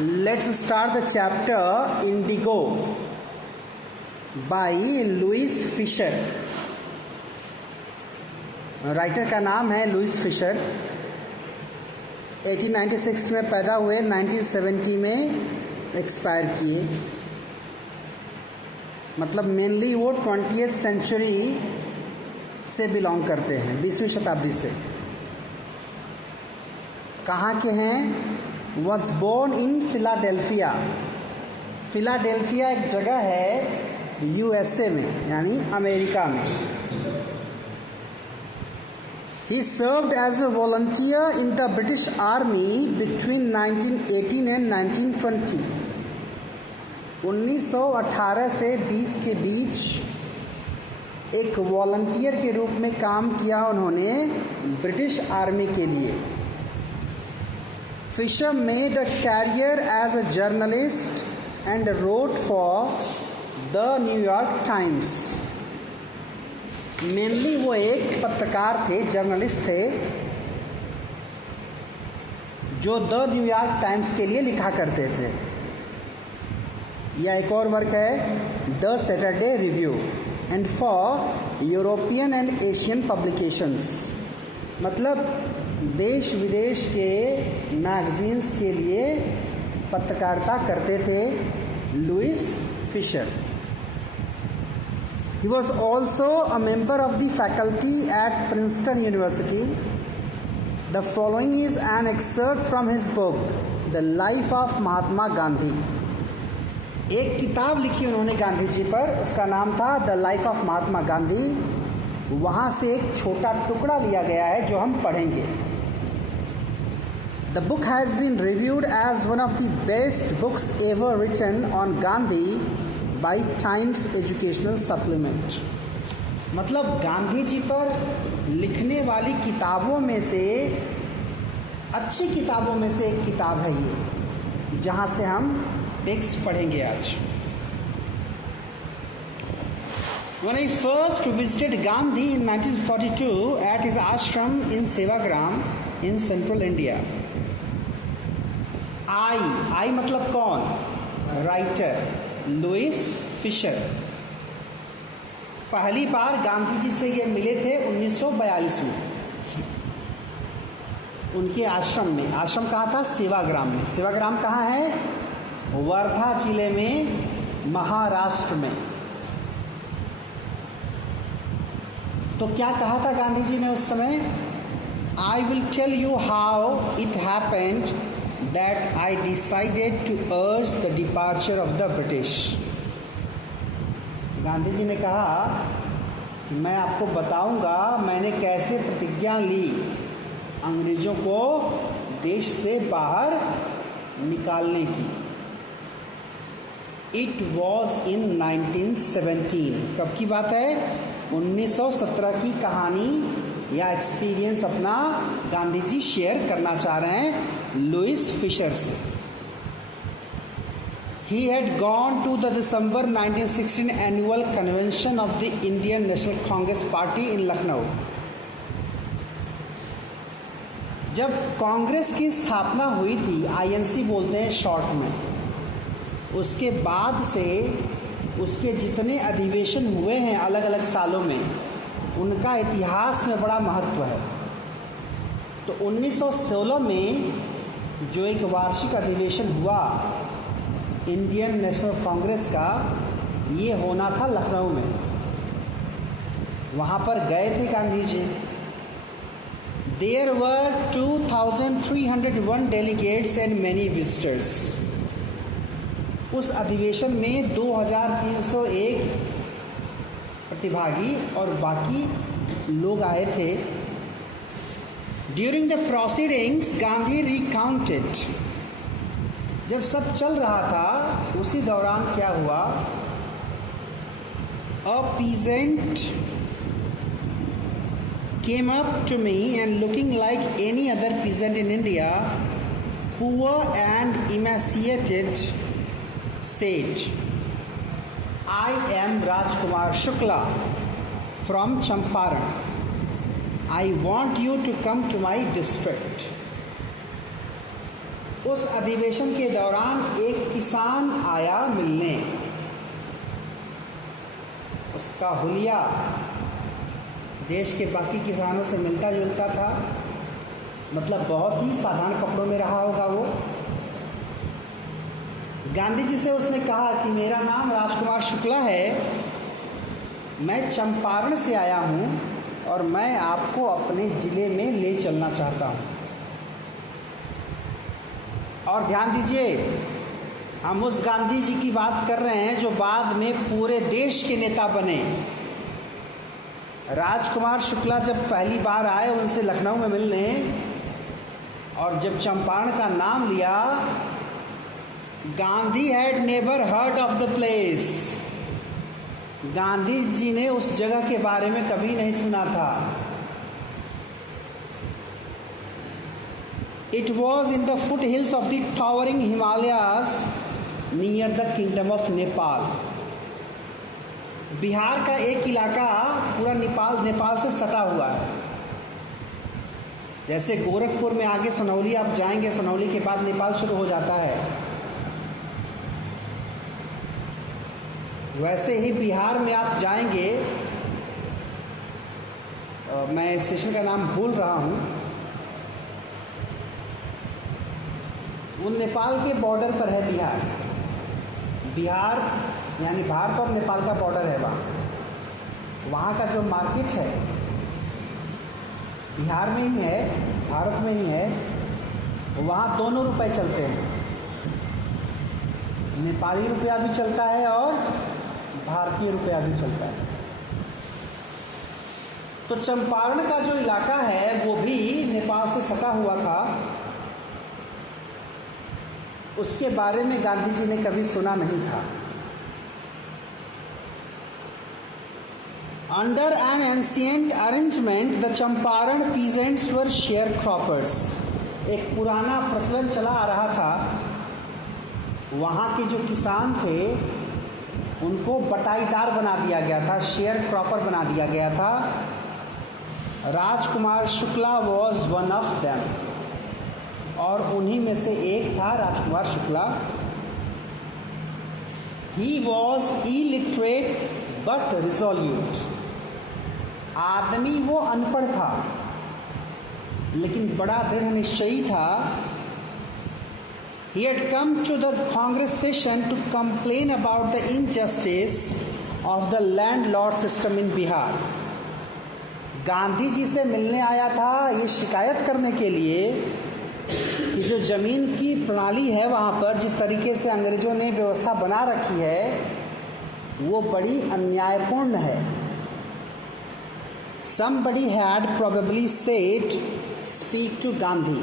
Let's start the chapter Indigo by Louis Fisher. Writer का नाम है लुइस फिशर। 1896 में पैदा हुए, 1970 में एक्सपायर किए। मतलब मेनली वो 20th सेंचुरी से बिलोंग करते हैं, 20वीं शताब्दी से। कहाँ के हैं? Was born in Philadelphia. Philadelphia एक जगह है यूएसए में, यानी अमेरिका में। He served as a volunteer in the British Army between 1918 and 1920. 1918 से 20 के बीच एक वॉलंटियर के रूप में काम किया उन्होंने ब्रिटिश आर्मी के लिए। Fisher made a career as a journalist and wrote for the New York Times. Mainly वो एक पत्रकार थे, जर्नलिस्ट थे, जो द न्यूयॉर्क टाइम्स के लिए लिखा करते थे। या एक और वर्क है the Saturday review and for European and Asian publications. मतलब देश विदेश के मैगजीन्स के लिए पत्रकारिता करते थे Louis Fischer. He was also a member of the faculty at Princeton University. The following is an excerpt from his book, The Life of Mahatma Gandhi. एक किताब लिखी उन्होंने गांधी जी पर, उसका नाम था the life of Mahatma Gandhi. वहाँ से एक छोटा टुकड़ा लिया गया है जो हम पढ़ेंगे। The book has been reviewed as one of the best books ever written on Gandhi by Times Educational Supplement. मतलब गांधी जी पर लिखने वाली किताबों में से अच्छी किताबों में से एक किताब है ये, जहाँ से हम टेक्स्ट पढ़ेंगे आज। When I first visited Gandhi in 1942 at his ashram in Sevagram in central India. I मतलब कौन? राइटर लुइस फिशर पहली बार गांधी जी से ये मिले थे 1942 में उनके आश्रम में। आश्रम कहाँ था? सेवाग्राम में। सेवाग्राम कहाँ है? वर्धा जिले में, महाराष्ट्र में। तो क्या कहा था गांधी जी ने उस समय? I will tell you how it happened that I decided to urge the departure of the British. Gandhi ji ने कहा, मैं आपको बताऊंगा मैंने कैसे प्रतिज्ञा ली अंग्रेजों को देश से बाहर निकालने की। It was in 1917. कब की बात है? 1917 की कहानी या एक्सपीरियंस अपना गांधी जी शेयर करना चाह रहे हैं लुइस फिशर से। He had gone to the December 1916 annual convention of the Indian National Congress Party in Lucknow. जब कांग्रेस की स्थापना हुई थी, आईएनसी बोलते हैं शॉर्ट में, उसके बाद से उसके जितने अधिवेशन हुए हैं अलग अलग सालों में, उनका इतिहास में बड़ा महत्व है। तो 1916 में जो एक वार्षिक अधिवेशन हुआ इंडियन नेशनल कांग्रेस का, ये होना था लखनऊ में। वहाँ पर गए थे Gandhi ji. There were 2301 delegates and many visitors. उस अधिवेशन में 2301 प्रतिभागी और बाकी लोग आए थे। During the proceedings Gandhi recounted. जब सब चल रहा था उसी दौरान क्या हुआ? A peasant came up to me and looking like any other peasant in India, poor and emaciated, said, I am Rajkumar Shukla from Champaran. I want you to come to my district. उस अधिवेशन के दौरान एक किसान आया मिलने। उसका हुलिया देश के बाकी किसानों से मिलता जुलता था, मतलब बहुत ही साधारण कपड़ों में रहा होगा वो। गांधी जी से उसने कहा कि मेरा नाम राजकुमार शुक्ला है, मैं चंपारण से आया हूँ और मैं आपको अपने ज़िले में ले चलना चाहता हूँ। और ध्यान दीजिए, हम उस गांधी जी की बात कर रहे हैं जो बाद में पूरे देश के नेता बने। राजकुमार शुक्ला जब पहली बार आए उनसे लखनऊ में मिलने, और जब चंपारण का नाम लिया, Gandhi had never heard of the place. Gandhi ji ने उस जगह के बारे में कभी नहीं सुना था। It was in the foothills of the towering Himalayas near the kingdom of Nepal. Bihar का एक इलाका पूरा नेपाल से सटा हुआ है। जैसे गोरखपुर में आगे सोनौली आप जाएंगे, सोनौली के बाद नेपाल शुरू हो जाता है, वैसे ही बिहार में आप जाएंगे, मैं स्टेशन का नाम भूल रहा हूँ, वो नेपाल के बॉर्डर पर है बिहार यानी भारत और नेपाल का बॉर्डर है वहाँ का जो मार्केट है बिहार में ही है, भारत में ही है। वहाँ दोनों रुपए चलते हैं, नेपाली रुपया भी चलता है और भारतीय रुपया भी चलता है। तो चंपारण का जो इलाका है वो भी नेपाल से सटा हुआ था। उसके बारे में गांधी जी ने कभी सुना नहीं था। Under an ancient arrangement, the Champaran peasants were sharecroppers. एक पुराना प्रचलन चला आ रहा था, वहाँ के जो किसान थे उनको बटाईदार बना दिया गया था, शेयर क्रॉपर बना दिया गया था। Rajkumar Shukla was one of them, और उन्हीं में से एक था Rajkumar Shukla. He was illiterate but resolute. आदमी वो अनपढ़ था लेकिन बड़ा दृढ़ निश्चयी था। He had come to the Congress session to complain about the injustice of the landlord system in Bihar. Gandhi ji से मिलने आया था ये शिकायत करने के लिए कि जो ज़मीन की प्रणाली है वहाँ पर जिस तरीके से अंग्रेज़ों ने व्यवस्था बना रखी है वो बड़ी अन्यायपूर्ण है। Somebody had probably said, "Speak to Gandhi."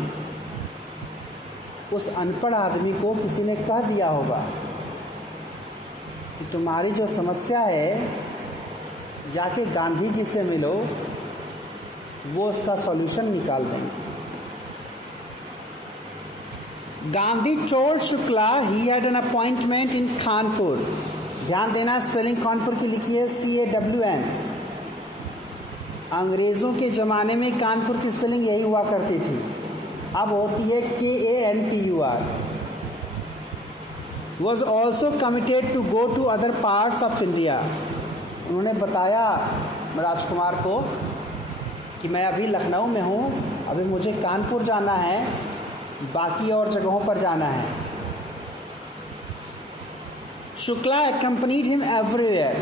उस अनपढ़ आदमी को किसी ने कह दिया होगा कि तुम्हारी जो समस्या है जाके गांधी जी से मिलो, वो उसका सॉल्यूशन निकाल देंगे। Gandhi told Shukla he had an appointment in Kanpur. ध्यान देना, स्पेलिंग कानपुर की लिखी है CAWN। अंग्रेज़ों के ज़माने में कानपुर की स्पेलिंग यही हुआ करती थी, अब होती है KANPUR। Was also committed to go to other parts of India. उन्होंने बताया राजकुमार को कि मैं अभी लखनऊ में हूँ, अभी मुझे कानपुर जाना है, बाकी और जगहों पर जाना है। Shukla accompanied him everywhere।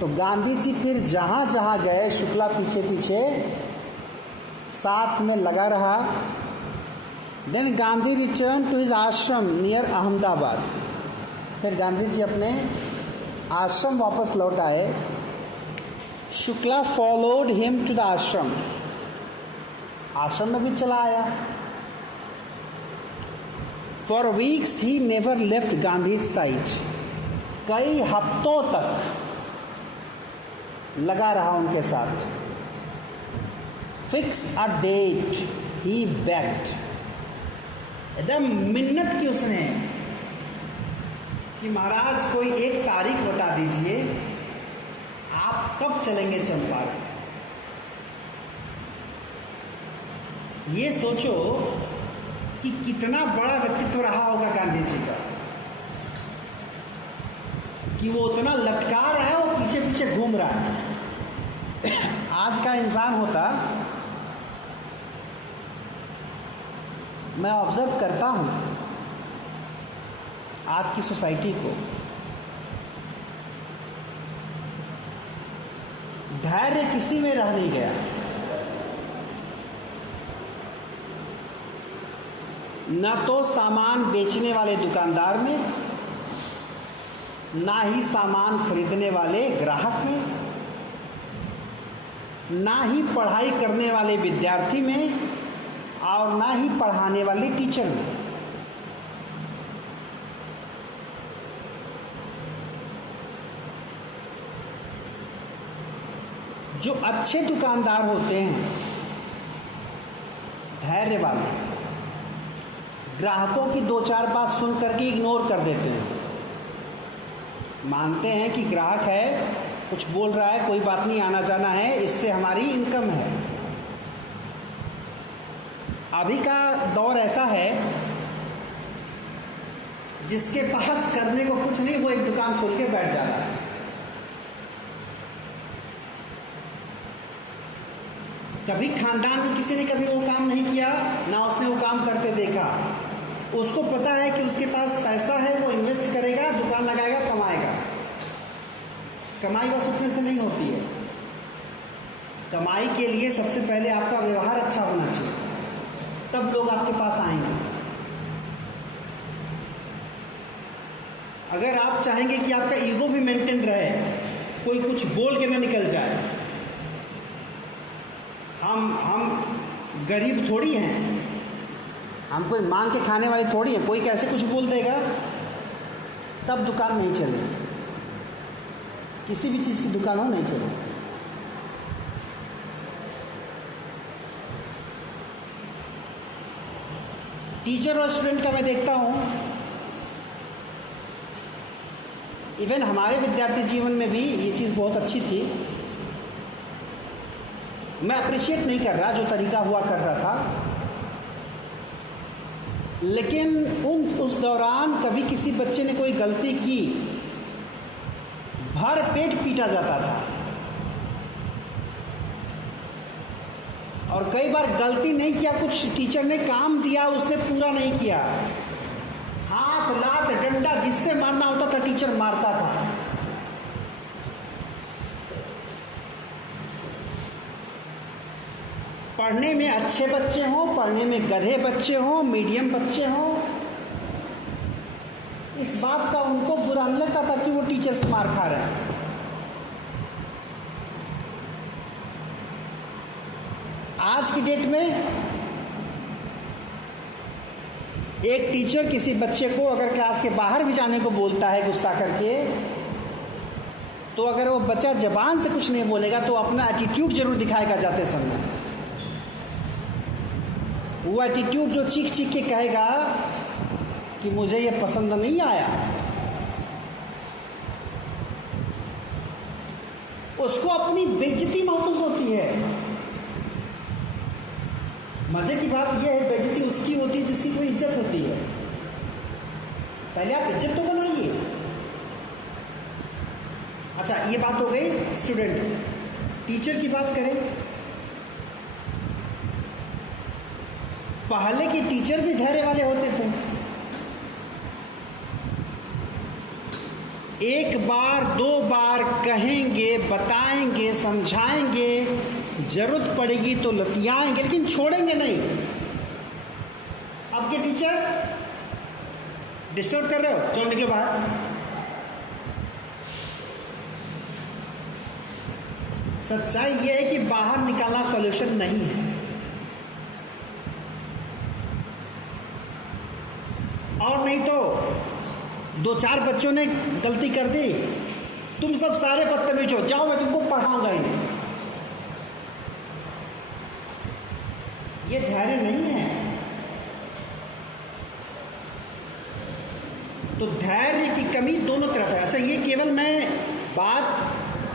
तो गांधी जी फिर जहाँ जहाँ गए शुक्ला पीछे पीछे साथ में लगा रहा। Then Gandhi return to his ashram near Ahmedabad. फिर गांधी जी अपने आश्रम वापस लौट आए। Shukla followed him to the ashram. Ashram में भी चला आया। For weeks he never left Gandhi side. कई हफ्तों तक लगा रहा उनके साथ। Fix a date he begged. एकदम मिन्नत की उसने कि महाराज कोई एक तारीख बता दीजिए, आप कब चलेंगे चंपारण। ये सोचो कि कितना बड़ा व्यक्तित्व रहा होगा गांधी जी का, कि वो उतना लटका रहा है, वो पीछे पीछे घूम रहा है। आज का इंसान होता, मैं ऑब्जर्व करता हूँ आज की सोसाइटी को, धैर्य किसी में रह नहीं गया। न तो सामान बेचने वाले दुकानदार में, ना ही सामान खरीदने वाले ग्राहक में, ना ही पढ़ाई करने वाले विद्यार्थी में, और ना ही पढ़ाने वाले टीचर में। जो अच्छे दुकानदार होते हैं, धैर्य वाले, ग्राहकों की दो चार बात सुन करके इग्नोर कर देते हैं, मानते हैं कि ग्राहक है, कुछ बोल रहा है, कोई बात नहीं, आना जाना है, इससे हमारी इनकम है। अभी का दौर ऐसा है जिसके पास करने को कुछ नहीं, वो एक दुकान खोल के बैठ जा रहा है। कभी खानदान में किसी ने कभी वो काम नहीं किया, ना उसने वो काम करते देखा। उसको पता है कि उसके पास पैसा है, वो इन्वेस्ट करेगा, दुकान लगाएगा, कमाएगा। कमाई बस उतने से नहीं होती है। कमाई के लिए सबसे पहले आपका व्यवहार अच्छा होना चाहिए, तब लोग आपके पास आएंगे। अगर आप चाहेंगे कि आपका ईगो भी मेंटेन रहे, कोई कुछ बोल के ना निकल जाए, हम गरीब थोड़ी हैं, हम कोई मांग के खाने वाले थोड़ी हैं, कोई कैसे कुछ बोल देगा, तब दुकान नहीं चलेगी। किसी भी चीज़ की दुकान हो, नहीं चलेगी। टीचर और स्टूडेंट का मैं देखता हूँ, इवन हमारे विद्यार्थी जीवन में भी ये चीज़ बहुत अच्छी थी। मैं अप्रिशिएट नहीं कर रहा जो तरीका हुआ कर रहा था, लेकिन उस दौरान कभी किसी बच्चे ने कोई गलती की, भर पेट पीटा जाता था। और कई बार गलती नहीं किया, कुछ टीचर ने काम दिया, उसने पूरा नहीं किया, हाथ लात डंडा जिससे मारना होता था टीचर मारता था। पढ़ने में अच्छे बच्चे हों, पढ़ने में गधे बच्चे हों, मीडियम बच्चे हों, इस बात का उनको बुरा नहीं लगता था कि वो टीचर से मार खा रहे हैं। आज की डेट में एक टीचर किसी बच्चे को अगर क्लास के बाहर भी जाने को बोलता है गुस्सा करके, तो अगर वो बच्चा जबान से कुछ नहीं बोलेगा तो अपना एटीट्यूड जरूर दिखाएगा जाते समय। वो एटीट्यूड जो चीख चीख के कहेगा कि मुझे ये पसंद नहीं आया, उसको अपनी बेइज्जती महसूस होती है। मजे की बात यह है, बेइज्जती उसकी होती है जिसकी कोई इज्जत होती है। पहले आप इज्जत तो बनाइए। अच्छा, ये बात हो गई स्टूडेंट की। टीचर की बात करें, पहले के टीचर भी धैर्य वाले होते थे। एक बार दो बार कहेंगे, बताएंगे, समझाएंगे, जरूरत पड़ेगी तो लतियाएंगे, लेकिन छोड़ेंगे नहीं। अब के टीचर डिस्टर्ब कर रहे हो, चलो निकलो बाहर। सच्चाई यह है कि बाहर निकालना सॉल्यूशन नहीं है। और नहीं तो दो चार बच्चों ने गलती कर दी, तुम सब सारे बदतमीज हो, जाओ मैं तुमको पढ़ाऊंगा ही नहीं। ये धैर्य नहीं है। तो धैर्य की कमी दोनों तरफ है। अच्छा, ये केवल मैं बात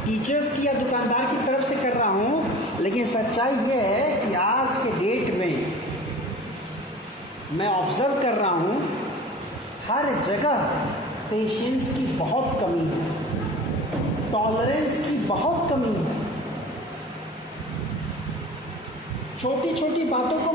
टीचर्स की या दुकानदार की तरफ से कर रहा हूं, लेकिन सच्चाई ये है कि आज के डेट में मैं ऑब्ज़र्व कर रहा हूँ हर जगह पेशेंस की बहुत कमी है, टॉलरेंस की बहुत कमी है। छोटी छोटी बातों को